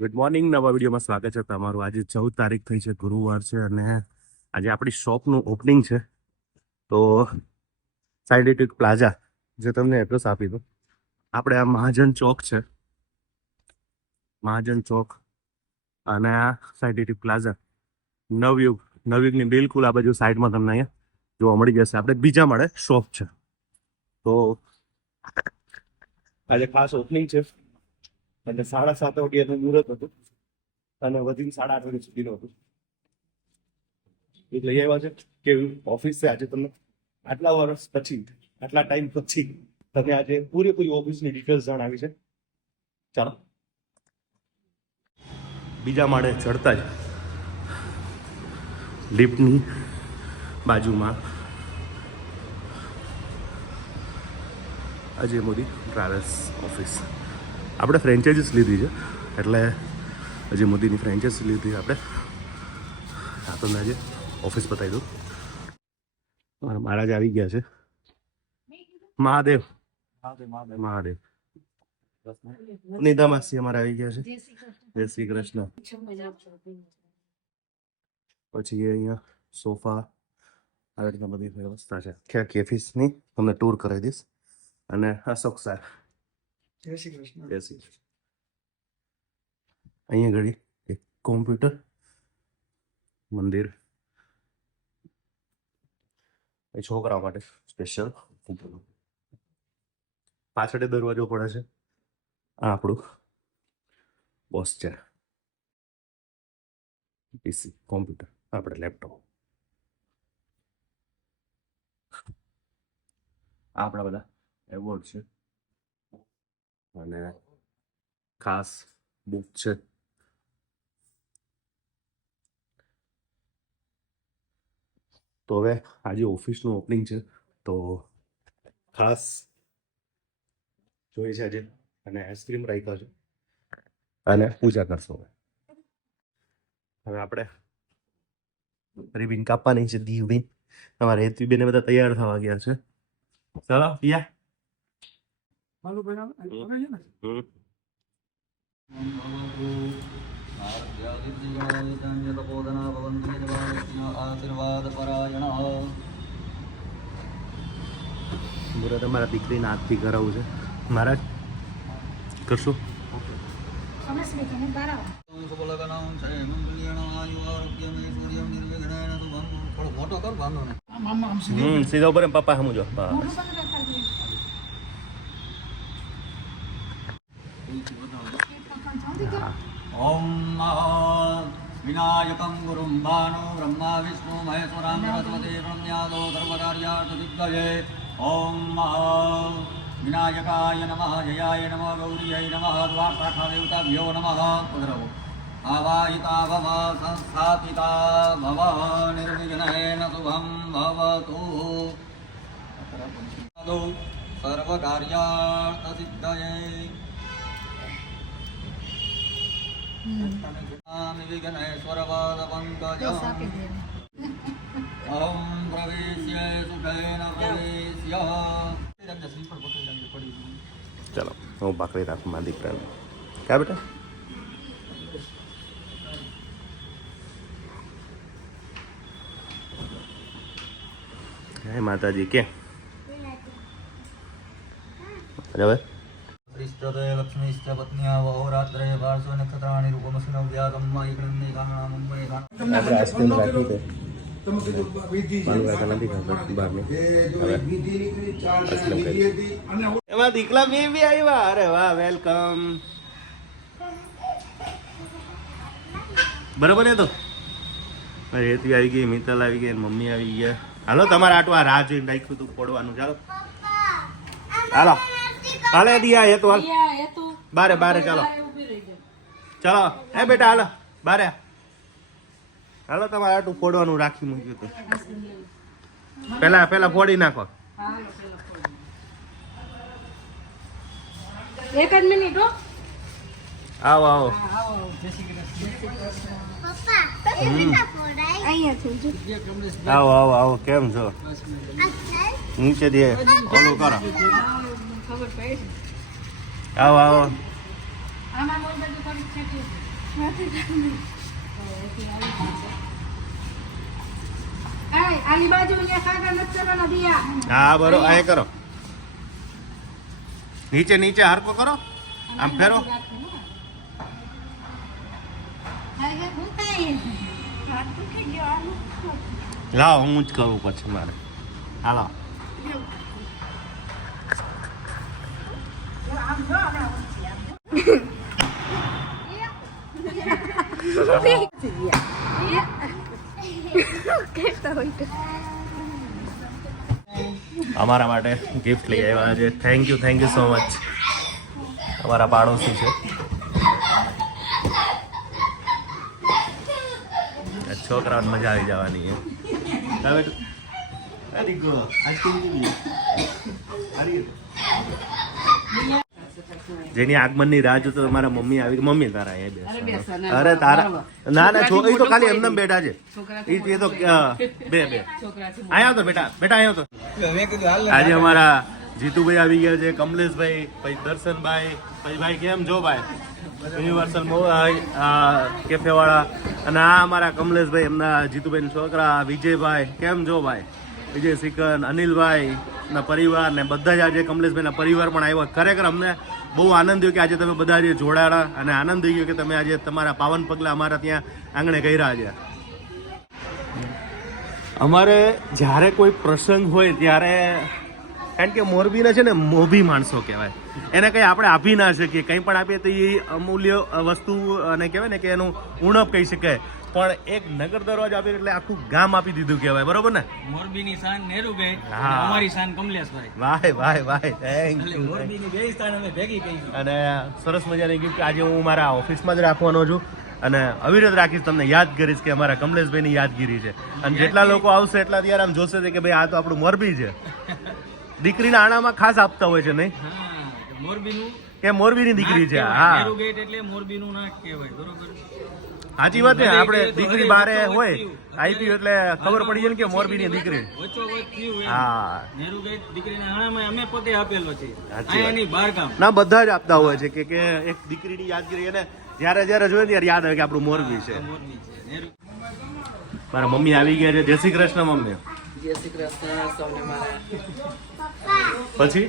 Good morning નવા વિડીયોમાં સ્વાગત છે તમારું. આજે ચૌદ તારીખ થઈ છે, ગુરુવાર છે અને આજે આપણી શોપનું ઓપનિંગ છે. તો સાયન્ટિફિક પ્લાઝા જે તમને એડ્રેસ આપી દો આપણે આ મહાજન ચોક છે. મહાજન ચોક અને આ સાયન્ટિફિક પ્લાઝા નવયુગ, નવયુગની બિલકુલ આ બાજુ સાઈડમાં તમને અહીંયા જોવા મળી જશે. આપણે બીજા માળે શોપ છે. તો આજે ખાસ ઓપનિંગ છે. અને સાડા સાત વાગ્યાનું મુહૂર્ત હતું. અને વધીને સાડા આઠ વાગ્યા સુધીનું હતું. એ લઈ આવ્યા છે કે ઓફિસ છે આજે તમને આટલા વર્ષ પછી, આટલા ટાઈમ પછી તમે આજે પૂરેપૂરી ઓફિસની ડિટેલ્સ જણાવી છે. ચાલો. બીજા માળે ચડતા જ લિફ્ટની બાજુમાં અજય મોદી ટ્રાવેલ્સ ઓફિસ. આપણે ફ્રેન્ચાઇઝીસ લીધી છે. એટલે હજી મોદીની ફ્રેન્ચાઇઝ લીધી આપણે. આ તમને આજે ઓફિસ બતાવી દઉં. મહારાજ આવી ગયા છે. મહાદેવ. મહાદેવ નીતા માસી અમારે આવી ગયા છે. જય શ્રી કૃષ્ણ. પછી અહીંયા સોફા આવી રીતના બધી વ્યવસ્થા છે. ક્યાં કેફીસની તમને ટૂર કરાવી દઈશ. અને અશોક સર અહીંયા ઘડી એક કોમ્પ્યુટર મંદિર. એ છોકરાઓ માટે સ્પેશિયલ પાછળ દરવાજો પડે છે. આ આપણું બોસ છે. પીસી કોમ્પ્યુટર, આપણે લેપટોપ આપણા બધા એવોર્ડ છે. અને ખાસ બુક છે. તો હવે આજે ઓફિસનું ઓપનિંગ છે. તો ખાસ જોઈ છે આજે અને આઈસ્ક્રીમ રાખ્યા છે. અને પૂજા કરશો હવે. આપણે રીબીન કાપવાની છે દીવબીન. અમારે હેતુબીને બધા તૈયાર થવા ગયા છે. ચાલો, પિયા મારું પરિણામ આવે છે ને આશીર્વાદ મુરત અમારા દીકરીના હાથથી કરાવવું છે. મહારાજ કરશું? સીધા ઉપર એમ પપ્પા સમજો ॐ विनायकं गुरुं भानु ब्रह्मा विष्णु महेश्वरां सरस्वती ब्रह्म्यादो सर्वकार्यार्थसिद्धये ॐ विनायकाय नमः जयाय नमः गौर्यै नमः द्वार्थादेवताभ्यो नमः कुद्रवो आवाहिता भव संस्थापिता भव निर्विघ्नेन शुभं भवतु सर्वकार्यार्थसिद्धये ચાલો હું બાકરી રાખું મારા દીકરાને ક્યાં બેટા જય માતાજી કે હવે એમાં દીકલા બેબી આવ્યા અરે વાહ વેલકમ બરોબર ને તો? રેતી આવી ગઈ મિત્તલ આવી ગઈ મમ્મી આવી ગયા. હાલો તમારે આટલું આ રાહ જોઈને રાખ્યું હતું પડવાનું. ચાલો. હાલો. હાલે દિયા એ તો હાલ. બારે બારે ચાલો. ચાલો એ બેટા હાલો બારે. હાલો તમારે આટલું ફોડવાનું રાખી મૂક્યું હતું. પેલા પેલા ફોડી નાખો. એક જ મિનિટ હો. આવો આવો. આવો આવો આવો કેમ છો? નીચે દે ઓલું કરો. ખબર પડી. આવો આવો. હા બરો આ કરો. નીચે નીચે હરકો કરો. આમ ફેરો લાવો હું જ કરું પછી મારે. હાલો. અમારા માટે ગિફ્ટ લઈ આવ્યા છે. Thank you thank you so much અમારા પાડોશી છે. છોકરાઓને મજા આવી જવાની છે. જેની આગમનની રાહ જોતો મારા મમ્મી આવી મમ્મી તારા અહીંયા બેસો. અરે તારા ના ના છોકરી તો ખાલી એમને બેઠા છે. એ તો બે બે. આયા તો બેટા બેટા અહીંયા તો આજે અમારા જીતુભાઈ આવી ગયા છે કમલેશભાઈ પછી દર્શનભાઈ પછી ભાઈ કેમ જો ભાઈ? યુનિવર્સલ કેફે વાળા અને આ અમારા કમલેશભાઈ એમના જીતુભાઈ છોકરા વિજયભાઈ કેમ જો ભાઈ? વિજય સિકન અનિલભાઈ ના પરિવાર ને બધા જ આજે કમલેશભાઈના પરિવાર પણ આવ્યો. ખરેખર અમને બહુ આનંદ થયો કે આજે તમે બધા જે જોડાયા અને આનંદ થઈ ગયો કે તમે આજે તમારા પાવન પગલા અમારા ત્યાં આંગણે કર્યા છે. અમારે જ્યારે કોઈ પ્રસંગ હોય ત્યારે કારણ કે મોરબીના છે ને મોભી માણસો કહેવાય. એને કંઈ આપણે આપી ના શકીએ. કંઈ પણ આપીએ તો એ અમૂલ્ય વસ્તુ અને કહેવાય ને કે એનું ઉણપ કહી શકાય. પણ એક નગર દરવાજો આપ્યો એટલે આખું ગામ આપી દીધું કહેવાય બરોબર ને? મોરબીની શાન નેહરુ ગઈ અમારી શાન કમલેશભાઈ. વાહ વાહ વાહ થેન્ક યુ મોરબીની બે શાન અમે ભેગી કરી અને સરસ મજાની ગિફ્ટ આજે હું મારા ઓફિસમાં જ રાખવાનો છું અને અવિરત રાખીશ તમને યાદ કરીશ કે અમારા કમલેશભાઈની યાદગીરી છે. અને જેટલા લોકો આવશે એટલા ત્યારે આમ જોશે છે કે ભાઈ આ તો આપણું મોરબી છે. દીકરીના આણામાં ખાસ આપતા હોય છે નહીં? મોરબીનું કે મોરબીની દીકરી છે હા. એટલે મોરબીનું નાક કહેવાય બરોબર? સાચી વાત છે. આપણે દીકરી બારે હોય. આઈપી એટલે ખબર પડી જાય ને કે દીકરી. વચ્ચ થયું એમ. હા. દીકરીના અમે પોતે આપેલો છે. ના બધા જ આપતા હોય છે કે કે એક દીકરીની યાદગીરી એને જ્યારે જ્યારે જોઈએ ત્યારે યાદ આવે કે આપણું મોરબી છે. મોરબી મારા મમ્મી આવી ગયા છે. જય શ્રી કૃષ્ણ મમ્મી. જય શ્રી કૃષ્ણ સૌને મારા. પછી?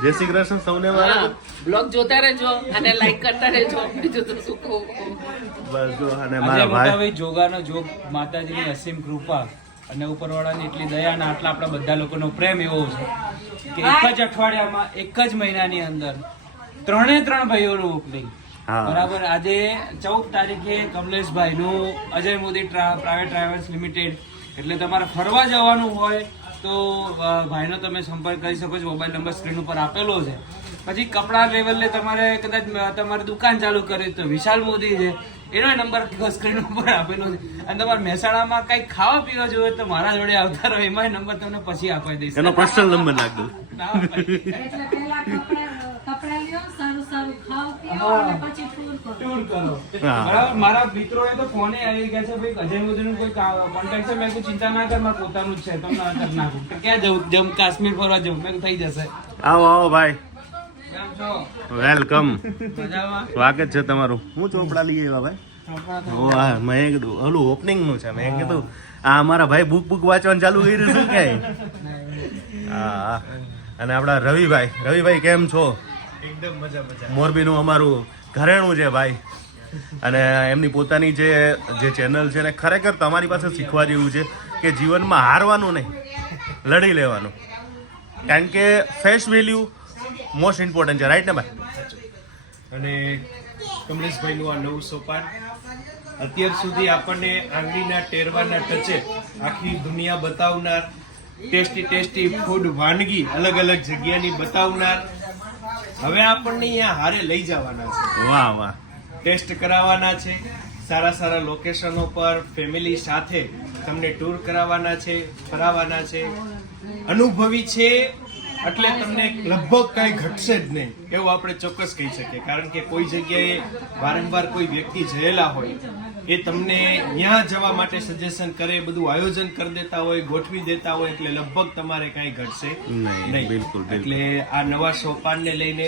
જય શ્રી કૃષ્ણ સૌને મારા. બ્લોગ જોતા રહેજો અને લાઈક કરતા રહેજો. બીજું તો શું કહું બસ જો અને મારા ભાઈ જોગાનો જોગ માતાજીની અસીમ કૃપા અને ઉપરવાળાની એટલી દયા અને આટલા આપણા બધા લોકોનો પ્રેમ એવો છે કે એક જ અઠવાડિયામાં એક જ મહિનાની અંદર ત્રણે ત્રણ ભાઈઓનું ઓપનિંગ હા. બરાબર? આજે ચૌદ તારીખે કમલેશભાઈ નું Ajay Modi private travels limited એટલે તમારે ફરવા જવાનું હોય તો ભાઈનો તમે સંપર્ક કરી શકો છો મોબાઈલ નંબર સ્ક્રીન ઉપર આપેલો છે. પછી કપડા લેવલે તમારે કદાચ તમારે દુકાન ચાલુ કરી તો વિશાલ મોદી છે એનો નંબર સ્ક્રીન ઉપર આપેલો છે. અને તમારે મહેસાણામાં કંઈક ખાવા પીવા જોઈએ તો મારા જોડે આવતા રહો એમાં નંબર તમને પછી આપી દઈશ. એનો પર્સનલ નંબર નાખ દઉં ના ભાઈ. એટલે પહેલા કપડાં કપડાં લ્યો સારું સારું ખાઓ પીઓ અને પછી ટૂર કરો. ટૂર કરો. હા. બરાબર? મારા મિત્રોએ તો ફોને આવી ગયા છે ભાઈ અજય મોદીનું કોઈ કોન્ટેક્ટ છે? મેં કીધું ચિંતા ના કર મારું પોતાનું જ છે તમને કરી નાખું ક્યાં જવું? જમ કાશ્મીર ફરવા જવું? મેં થઈ જશે. આવો આવો ભાઈ. વેલકમ મજામાં? સ્વાગત છે તમારું. હું ચોપડા લઈ આવ્યા ભાઈ? વાહ મેં કીધું ઓલું ઓપનિંગનું છે. મેં કીધું આ અમારા ભાઈ બુક બુક વાંચવાનું ચાલુ કર્યું શું કે હા હા. અને આપણા રવિભાઈ. રવિભાઈ કેમ છો? એકદમ મજા મજા. મોરબીનું અમારું ઘરેણું છે ભાઈ. અને એમની પોતાની જે જે ચેનલ છે ને ખરેખર તમારી પાસે શીખવા જેવું છે કે જીવનમાં હારવાનું નહીં લડી લેવાનું. કારણ કે ફેસ વેલ્યુ મોસ્ટ ઇમ્પોર્ટન્ટ છે રાઈટ ને ભાઈ? અને કમલેશભાઈનું આ નવું સોપાન અત્યાર સુધી આપણને આંગળીના ટેરવાના ટચે આખી દુનિયા બતાવનાર ટેસ્ટી ટેસ્ટી ફૂડ વાનગી અલગ અલગ જગ્યાની બતાવનાર હવે આપણને અહીંયા હારે લઈ જવાના છે. વાહ વાહ. ટેસ્ટ કરાવવાના છે. સારા સારા લોકેશનો પર ફેમિલી સાથે તમને ટૂર કરાવવાના છે ફરાવવાના છે. અનુભવી છે એટલે તમને લગભગ કાંઈ ઘટશે જ નહીં એવું આપણે ચોક્કસ કહી શકીએ. કારણ કે કોઈ જગ્યાએ વારંવાર કોઈ વ્યક્તિ જયેલા હોય એ તમને ત્યાં જવા માટે સજેશન કરે બધું આયોજન કરી દેતા હોય ગોઠવી દેતા હોય એટલે લગભગ તમારે કાંઈ ઘટશે નહીં, બિલકુલ, બિલકુલ. એટલે આ નવા સોપાનને લઈને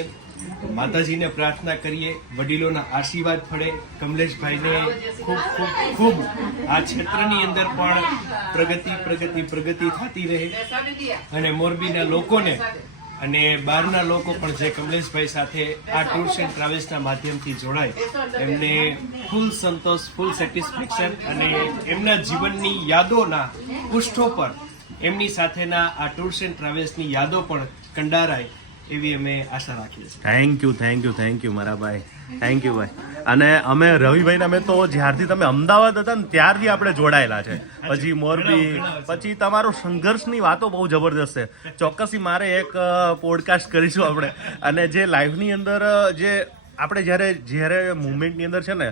માતાજીને પ્રાર્થના કરીએ વડીલોના આશીર્વાદ ફળે. કમલેશભાઈને ખૂબ ખૂબ ખૂબ આ ક્ષેત્રની અંદર પણ પ્રગતિ પ્રગતિ પ્રગતિ થતી રહે. અને મોરબીના લોકોને અને બહારના લોકો પણ જે કમલેશભાઈ સાથે આ ટૂર્સ એન્ડ ટ્રાવેલ્સના માધ્યમથી જોડાય, એમને ફૂલ સંતોષ, ફૂલ સેટિસ્ફેક્શન અને એમના જીવનની યાદોના પૃષ્ઠો પર એમની સાથેના આ ટૂર્સ એન્ડ ટ્રાવેલ્સની યાદો પણ કંડારાય એવી અમે આશા રાખીએ છીએ. Thank you thank you thank you મારા ભાઈ. થેન્ક યુ ભાઈ. અને અમે રવિભાઈ અમે તો જ્યારથી તમે અમદાવાદ હતા ને ત્યારથી આપણે જોડાયેલા છે. પછી મોરબી પછી તમારો સંઘર્ષની વાતો બહુ જબરદસ્ત છે. ચોક્કસથી મારે એક પોડકાસ્ટ કરીશું આપણે. અને જે લાઈફની અંદર જે આપણે જ્યારે જ્યારે મુવમેન્ટની અંદર છે ને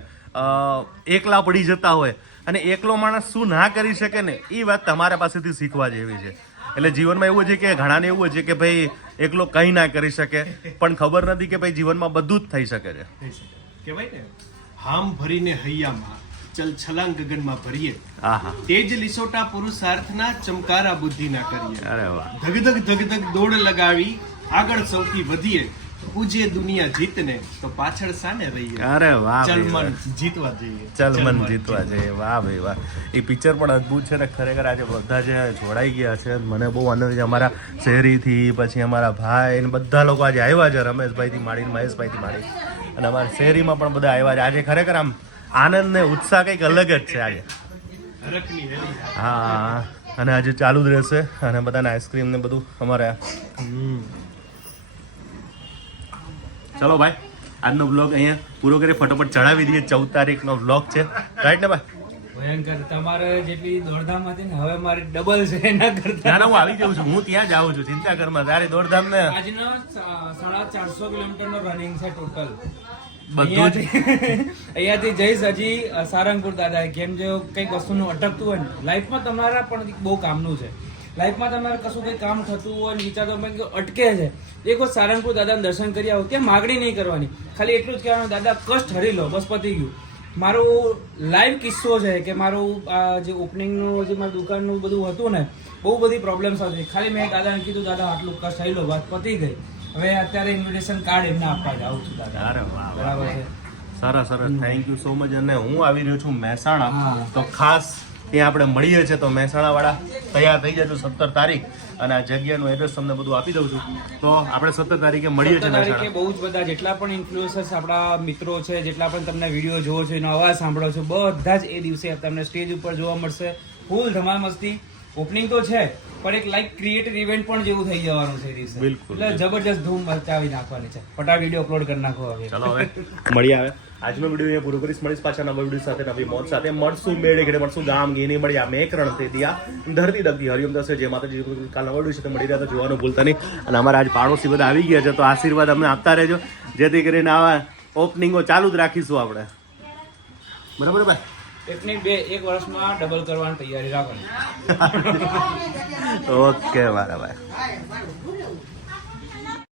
એકલા પડી જતા હોય અને એકલો માણસ શું ના કરી શકે ને એ વાત તમારા પાસેથી શીખવા જેવી છે. એટલે જીવનમાં એવું છે કે ઘણાને એવું છે કે ભાઈ એકલો કંઈ ના કરી શકે પણ ખબર નથી કે ભાઈ જીવનમાં બધું જ થઈ શકે છે. કહેવાય ને હામ ભરીને હૈયામાં ચલ છલાંગ ગગનમાં ભરીએ. તે જ તેજ લીસોટા પુરુષાર્થના ચમકારા બુદ્ધિના કરીએ. અરે વાહ. ધગ ધગ દોડ લગાવી આગળ સૌથી વધીએ. પૂજે દુનિયા જીતને તો પાછળ સાને રહીએ. અરે વાહ ચલ મન જીતવા જઈએ. ચલ મન જીતવા જઈએ. વાહ ભાઈ વાહ. એ પિક્ચર પણ અદ્ભુત છે ને ખરેખર આજે બધા જે જોડાઈ ગયા છે. મને બહુ આનંદ છે. અમારા શહેરીથી પછી અમારા ભાઈ ને બધા લોકો આજે આવ્યા છે રમેશભાઈથી માંડીને મહેશભાઈથી માંડી અને અમારા શહેરીમાં પણ બધા આવ્યા છે. આજે ખરેખર આમ આનંદ ને ઉત્સાહ કંઈક અલગ જ છે આજે. હા, અને આજે ચાલુ જ રહેશે. અને બધાને આઈસ્ક્રીમ ને બધું અમારે ચલો ભાઈ, આજનો બ્લોગ અહીંયા પૂરો કરી ફટોફટ ચડાવી દઈએ. ચૌદ તારીખનો બ્લોગ છે. રાઈટ ને ભાઈ? ભયંકર. તમારે જેટલી દોડધામ હતી ને હવે મારી ડબલ છે એના કરતા. ના ના હું આવી જઉં છું. હું ત્યાં જ આવું છું ચિંતા કરમાં તારે દોડધામ ને આજનો સાડા ચારસો કિલોમીટર નો રનિંગ છે ટોટલ બધું જ? અહીંયાથી જઈશ હજી સારંગપુર દાદા કેમ જો કંઈક વસ્તુનું અટકતું હોય ને લાઈફમાં તમારા પણ બહુ કામનું છે. લાઈફમાં તમારે કશું કંઈ કામ થતું હોય ને વિચારતો હોય અટકે છે. એક વખત સારંગપુર દાદાના દર્શન કરી આવો. ત્યાં માગણી નહીં કરવાની. ખાલી એટલું જ કહેવાનું દાદા કષ્ટ હરી લો બસ પતી ગયું. મારો લાઈવ કિસ્સો છે કે મારું આ જે ઓપનિંગનું જે મારી દુકાનનું બધું હતું ને બહુ બધી પ્રોબ્લેમ્સ હતી. ખાલી મેં દાદાને કીધું દાદા આટલું કષ્ટ થઈ લો વાત પતી ગઈ. હવે અત્યારે ઇન્વિટેશન કાર્ડ એમને આપવા જાઉં છું દાદા. બરાબર છે? સરસ સરસ. થેન્ક યુ સો મચ અને હું આવી રહ્યો છું મહેસાણા. તો ખાસ ત્યાં આપણે મળીએ છીએ તો મહેસાણાવાળા તૈયાર થઈ જજો સત્તર તારીખ અને આ જગ્યાનું એડ્રેસ તમને બધું આપી દઉં છું. તો આપણે સત્તર તારીખે મળીએ છીએ મહેસાણા. બહુ જ બધા જેટલા પણ ઇન્ફ્લુએન્સર્સ આપણા મિત્રો છે જેટલા પણ તમને વીડિયો જોવો છો એનો અવાજ સાંભળો છો બધા જ એ દિવસે તમને સ્ટેજ ઉપર જોવા મળશે. ફૂલ ધમાલ મસ્તી. ઓપનિંગ તો છે પણ એક લાઈક ક્રિએટર ઇવેન્ટ પણ જેવું થઈ જવાનું છે દિવસે. બિલકુલ, એટલે જબરજસ્ત ધૂમ મચાવી નાખવાની છે. ફટાફટ વીડિયો અપલોડ કરી નાખો હવે. ચલો હવે. મળી આવે. આજનો વીડિયો અહીંયા પૂરો કરીશ. મળીશ પાછા નવા વીડિયો સાથે નવી મોત સાથે. મળશું મેળે ઘડે મળશું ગામ ગીની. મળ્યા મેં કરણ રણ તે દિયા ધરતી દગતી હરિયમ દસે. જે માતાજી કાલ નવા વીડિયો સાથે મળી રહ્યા તો જોવાનું ભૂલતા નહીં. અને અમારા આજ પાડોશી બધા આવી ગયા છે તો આશીર્વાદ અમને આપતા રહેજો. જેથી કરીને આવા ઓપનિંગો ચાલુ જ રાખીશું આપણે. બરાબર ભાઈ? એકની બે એક વર્ષમાં ડબલ કરવાની તૈયારી રાખવાની ઓકે બરાબર ભાઈ